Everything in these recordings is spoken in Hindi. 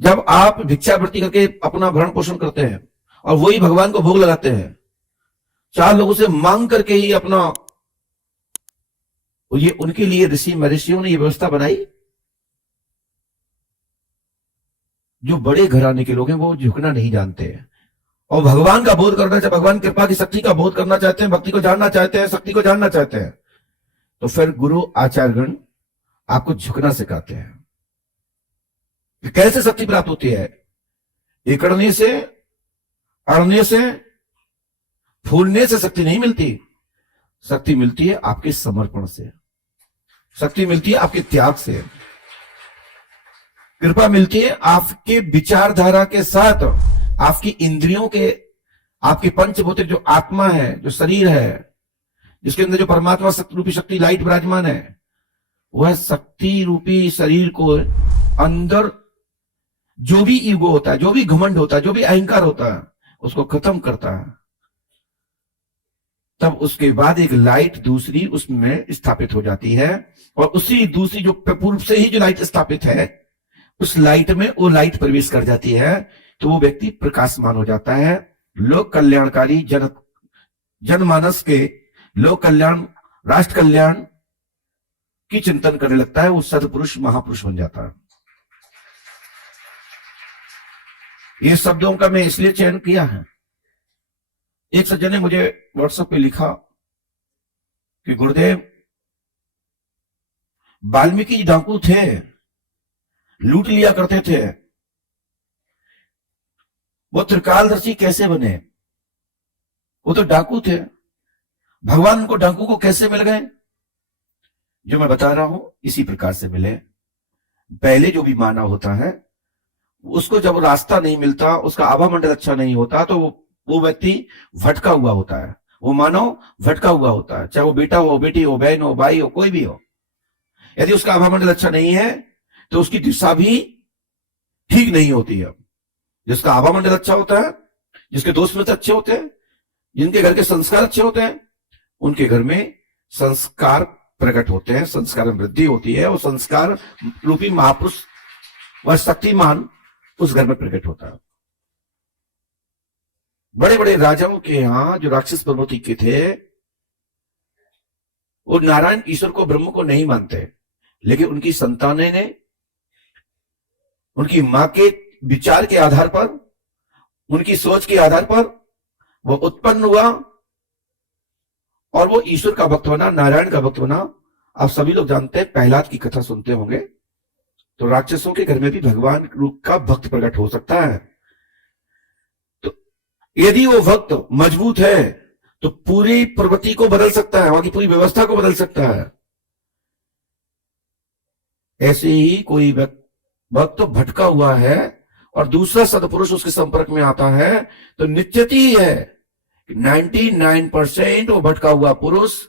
जब आप भिक्षावृत्ति करके अपना भरण पोषण करते हैं और वही भगवान को भोग लगाते हैं, चार लोगों से मांग करके ही अपना, ये उनके लिए ऋषि महर्षियों ने ये व्यवस्था बनाई। जो बड़े घराने के लोग हैं वो झुकना नहीं जानते हैं और भगवान का बोध करना चाहते, भगवान कृपा की शक्ति का बोध करना चाहते हैं, भक्ति को जानना चाहते हैं, शक्ति को जानना चाहते हैं, तो फिर गुरु आचार्यगण आपको झुकना सिखाते हैं। कैसे शक्ति प्राप्त होती है? एकड़ने से, अड़ने से, फूलने से शक्ति नहीं मिलती। शक्ति मिलती है आपके समर्पण से, शक्ति मिलती है आपके त्याग से, कृपा मिलती है आपके विचारधारा के साथ, आपकी इंद्रियों के, आपकी पंचभौतिक जो आत्मा है, जो शरीर है, जिसके अंदर जो परमात्मा शक्ति रूपी शक्ति लाइट विराजमान है, वह शक्ति रूपी शरीर को अंदर जो भी ईगो होता है, जो भी घमंड होता है, जो भी अहंकार होता है, उसको खत्म करता है। तब उसके बाद एक लाइट दूसरी उसमें स्थापित हो जाती है और उसी दूसरी जो पूर्व से ही जो लाइट स्थापित है, उस लाइट में वो लाइट प्रवेश कर जाती है, तो वो व्यक्ति प्रकाशमान हो जाता है। लोक कल्याणकारी जनमानस के लोक कल्याण, राष्ट्र कल्याण की चिंतन करने लगता है। वो सदपुरुष महापुरुष बन जाता है। ये शब्दों का मैं इसलिए चयन किया है। एक सज्जन ने मुझे व्हाट्सएप पे लिखा कि गुरुदेव, वाल्मीकि डाकू थे, लूट लिया करते थे, वो त्रिकालदर्शी कैसे बने? वो तो डाकू थे, भगवान उनको डाकू को कैसे मिल गए? जो मैं बता रहा हूं इसी प्रकार से मिले। पहले जो भी मानव होता है, उसको जब रास्ता नहीं मिलता, उसका आभा मंडल अच्छा नहीं होता, तो वो व्यक्ति भटका हुआ होता है। वो मानव भटका हुआ होता है, चाहे वो बेटा हो, बेटी हो, बहन हो, भाई हो, कोई भी हो। यदि उसका आभा मंडल अच्छा नहीं है तो उसकी दिशा भी ठीक नहीं होती है। जिसका आभा मंडल अच्छा होता है, जिसके दोस्त मित्र अच्छे होते हैं, जिनके घर के संस्कार अच्छे होते हैं, उनके घर में संस्कार प्रकट होते हैं, संस्कार में वृद्धि होती है और संस्कार रूपी महापुरुष व शक्तिमान उस घर में प्रकट होता है। बड़े बड़े राजाओं के यहां जो राक्षस प्रवृत्ति के थे, वो नारायण ईश्वर को, ब्रह्म को नहीं मानते, लेकिन उनकी संतानें ने उनकी मां के विचार के आधार पर, उनकी सोच के आधार पर वो उत्पन्न हुआ और वो ईश्वर का भक्त बना, नारायण का भक्त बना। आप सभी लोग जानते हैं, प्रहलाद की कथा सुनते होंगे, तो राक्षसों के घर में भी भगवान रूप का भक्त प्रकट हो सकता है। तो यदि वो भक्त मजबूत है तो पूरी प्रवृत्ति को बदल सकता है, वहां की पूरी व्यवस्था को बदल सकता है। ऐसे ही कोई भक्त भटका हुआ है और दूसरा सदपुरुष उसके संपर्क में आता है, तो निश्चित ही है 99% वो भटका हुआ पुरुष,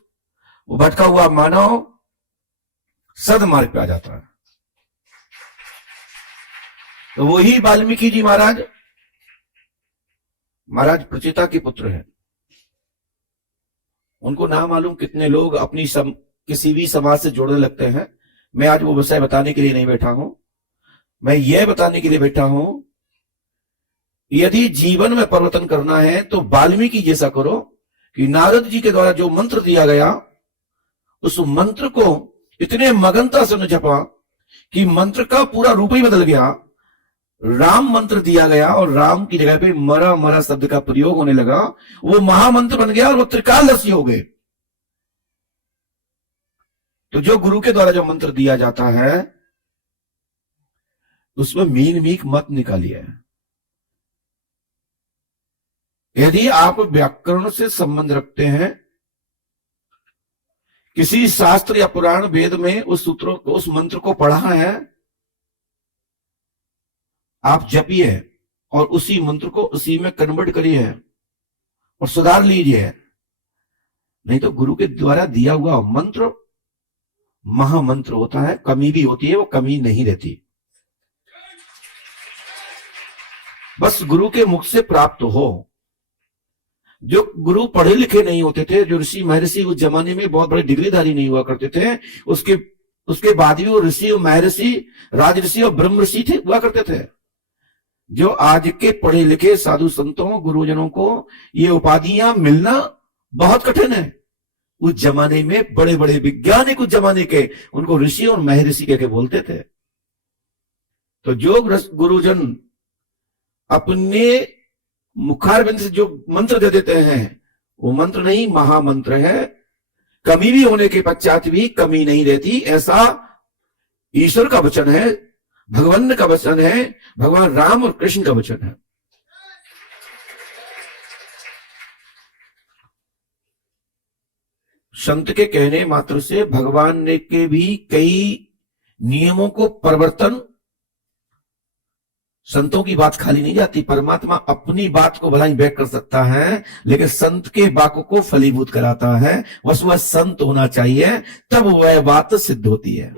वो भटका हुआ मानव सदमार्ग पे आ जाता है। तो वही वाल्मीकि जी महाराज प्रचेता के पुत्र हैं। उनको ना मालूम कितने लोग अपनी किसी भी समाज से जोड़ने लगते हैं। मैं आज वो विषय बताने के लिए नहीं बैठा हूं, मैं यह बताने के लिए बैठा हूं, यदि जीवन में परिवर्तन करना है तो वाल्मीकि जैसा करो कि नारद जी के द्वारा जो मंत्र दिया गया, उस मंत्र को इतने मगनता से न जपा कि मंत्र का पूरा रूप ही बदल गया। राम मंत्र दिया गया और राम की जगह पे मरा मरा शब्द का प्रयोग होने लगा, वो महामंत्र बन गया और वो त्रिकालदर्शी हो गए। तो जो गुरु के द्वारा जो मंत्र दिया जाता है, उसमें मीन मीक मत निकालिए। यदि आप व्याकरण से संबंध रखते हैं, किसी शास्त्र या पुराण वेद में उस सूत्रों को, उस मंत्र को पढ़ा है, आप जपिए और उसी मंत्र को उसी में कन्वर्ट करिए और सुधार लीजिए। नहीं तो गुरु के द्वारा दिया हुआ मंत्र महामंत्र होता है, कमी भी होती है, वो कमी नहीं रहती। बस गुरु के मुख से प्राप्त हो। जो गुरु पढ़े लिखे नहीं होते थे, जो ऋषि महर्षि उस जमाने में बहुत बड़े डिग्रीधारी नहीं हुआ करते थे, उसके बाद भी वो ऋषि और महर्षि, राजऋषि और ब्रह्म ऋषि थे, हुआ करते थे। जो आज के पढ़े लिखे साधु संतों गुरुजनों को ये उपाधियां मिलना बहुत कठिन है। उस जमाने में बड़े बड़े वैज्ञानिक उस जमाने के उनको ऋषि और महर्षि कह बोलते थे। तो जो गुरुजन अपने मुखारबिंद से जो मंत्र दे देते हैं वो मंत्र नहीं, महामंत्र है। कमी भी होने के पश्चात भी कमी नहीं रहती, ऐसा ईश्वर का वचन है, भगवान का वचन है, भगवान राम और कृष्ण का वचन है। संत के कहने मात्र से भगवान ने के भी कई नियमों को परिवर्तन, संतों की बात खाली नहीं जाती। परमात्मा अपनी बात को भला ही बैक कर सकता है, लेकिन संत के वाक्य को फलीभूत कराता है। बस वह संत होना चाहिए, तब वह बात सिद्ध होती है।